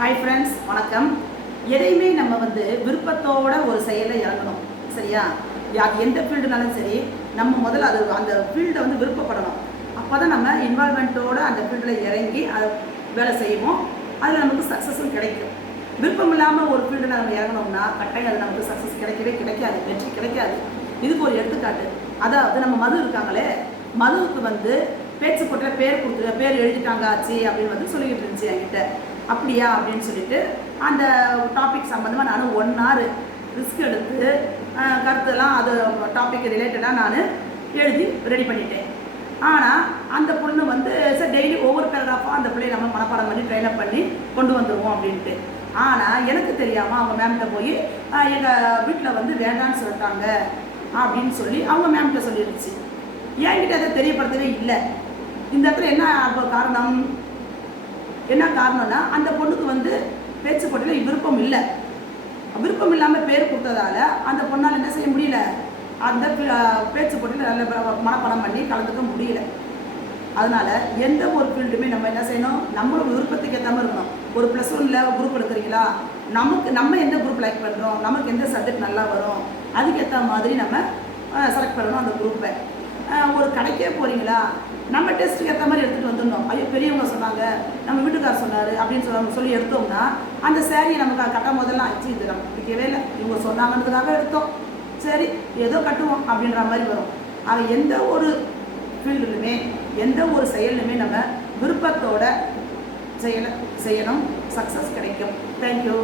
Hi friends வணக்கம். எதையுமே நம்ம வந்து விருப்பத்தோட ஒரு செயலை இறங்கணும். சரியா? அது எந்த ஃபீல்டுனாலும் சரி நம்ம முதல்ல அது அந்த ஃபீல்டை வந்து விருப்பப்படணும். அப்போ தான் நம்ம இன்வால்மெண்ட்டோட அந்த ஃபீல்டில் இறங்கி அதை வேலை செய்வோம். அதில் நமக்கு சக்ஸஸும் கிடைக்கும். விருப்பம் இல்லாமல் ஒரு ஃபீல்டில் நம்ம இறங்கணும்னா கட்டாயம் அது நமக்கு சக்ஸஸ் கிடைக்கவே கிடைக்காது வெற்றி கிடைக்காது. இதுக்கு ஒரு எடுத்துக்காட்டு. அதாவது நம்ம மது இருக்காங்களே மதுவுக்கு வந்து பேச்சு போட்டில் பேர் கொடுத்து பேர் எழுதிட்டாங்க ஆச்சு அப்படின்னு வந்து சொல்லிக்கிட்டு இருந்துச்சு என்கிட்ட. அப்படியா அப்படின்னு சொல்லிட்டு அந்த டாபிக் சம்மந்தமாக நான் ஒன் ஹவர் ரிஸ்க் எடுத்து கருத்தெல்லாம் அது டாபிக் ரிலேட்டடாக நான் எழுதி ரெடி பண்ணிட்டேன். ஆனால் அந்த பொண்ணு வந்து சார் டெய்லி ஒவ்வொரு பேராஃபாக அந்த பிள்ளையை நம்ம மனப்பாடம் பண்ணி ட்ரெயின் அப் பண்ணி கொண்டு வந்துடுவோம் அப்படின்ட்டு. ஆனால் எனக்கு தெரியாமல் அவங்க மேம்கிட்ட போய் எங்கள் வீட்டில் வந்து வேண்டான்னு சொல்லிட்டாங்க அப்படின்னு சொல்லி அவங்க மேம்கிட்ட சொல்லிருச்சு என்கிட்ட அதை தெரியப்படுத்தவே இல்லை. இந்த இடத்துல என்ன காரணம்? என்ன காரணம்னா அந்த பொண்ணுக்கு வந்து பேச்சு போட்டியில் விருப்பம் இல்லை. விருப்பம் இல்லாமல் பேர் கொடுத்ததால அந்த பொண்ணால் என்ன செய்ய முடியல? அந்த பேச்சு போட்டியில் நல்ல மனப்படம் பண்ணி கலந்துக்க முடியல. அதனால் எந்த ஒரு ஃபீல்டுமே நம்ம என்ன செய்யணும்? நம்மளோட விருப்பத்துக்கு ஏற்ற மாதிரி இருக்கணும். ஒரு ப்ளஸ் ஒன்ல குரூப் எடுக்கிறீங்களா? நமக்கு நம்ம எந்த குரூப் லைக் பண்ணுறோம் நமக்கு எந்த சப்ஜெக்ட் நல்லா வரும்? அதுக்கேற்ற மாதிரி நம்ம செலக்ட் பண்ணணும் அந்த குரூப்பை ஒரு கடைக்கே போகிறீங்களா நம்ம டெஸ்ட்டுக்கு ஏற்ற மாதிரி எடுத்துகிட்டு வந்துடணும். ஐயோ பெரியவங்க சொன்னாங்க நம்ம வீட்டுக்கார் சொன்னார் அப்படின்னு சொல்லி சொல்லி எடுத்தோம்னா அந்த சேரீயை நமக்கு கட்டும் போதெல்லாம் ஆச்சு இது நம்ம பிடிக்கவே இல்லை. இவங்க சொன்னாங்கன்றதுக்காக எடுத்தோம். சரி ஏதோ கட்டுவோம் அப்படின்ற மாதிரி வரும். ஆக எந்த ஒரு ஃபீல்டுலுமே எந்த ஒரு செயலுமே நம்ம விருப்பத்தோட செய்யணும் செய்யணும். சக்ஸஸ் கிடைக்கும். தேங்க்யூ